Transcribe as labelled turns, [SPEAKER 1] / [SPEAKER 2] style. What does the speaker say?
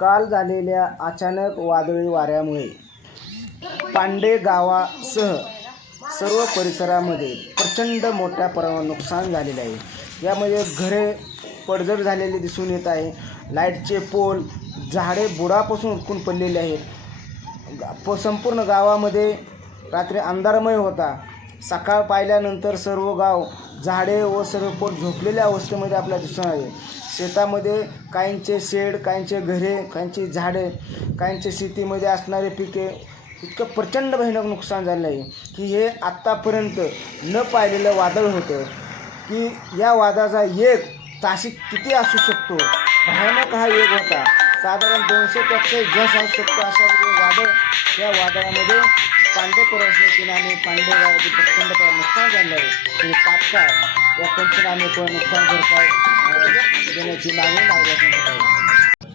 [SPEAKER 1] काल झालेल्या अचानक वादळी वाऱ्यामुळे पांडे गावासह सर्व परिसरामध्ये प्रचंड मोठ्या प्रमाणात नुकसान झालेले आहे. यामध्ये घरे पडझड झालेले दिसून येत आहे. लाईटचे पोल झाडे बुडापासून उटकून पडलेले आहेत. प संपूर्ण गावामध्ये रात्री अंधारमय होता. सकाळ पाहिल्यानंतर सर्व गाव झाडे व सर्व पोट झोपलेल्या अवस्थेमध्ये आपल्याला दिसून आले. शेतामध्ये काहींचे शेड काहींचे घरे काहींची झाडे काहींचे शेतीमध्ये असणारे पिके इतकं प्रचंड भयानक नुकसान झालं आहे की हे आत्तापर्यंत न पाहिलेलं वादळ होतं की या वादाचा एक ताशी किती असू शकतो? भयानक हा एक होता. साधारण दोनशे पेक्षा जास्त असू शकतो अशा वादळ. या वादळामध्ये पांडे परिस्थितीने आणि पांडे गावाचे प्रचंड प्रमाणात नुकसान झालं आहे. ते तात्काळ या पंचनामे नुकसान भरपाई देण्याची मागणी आहे.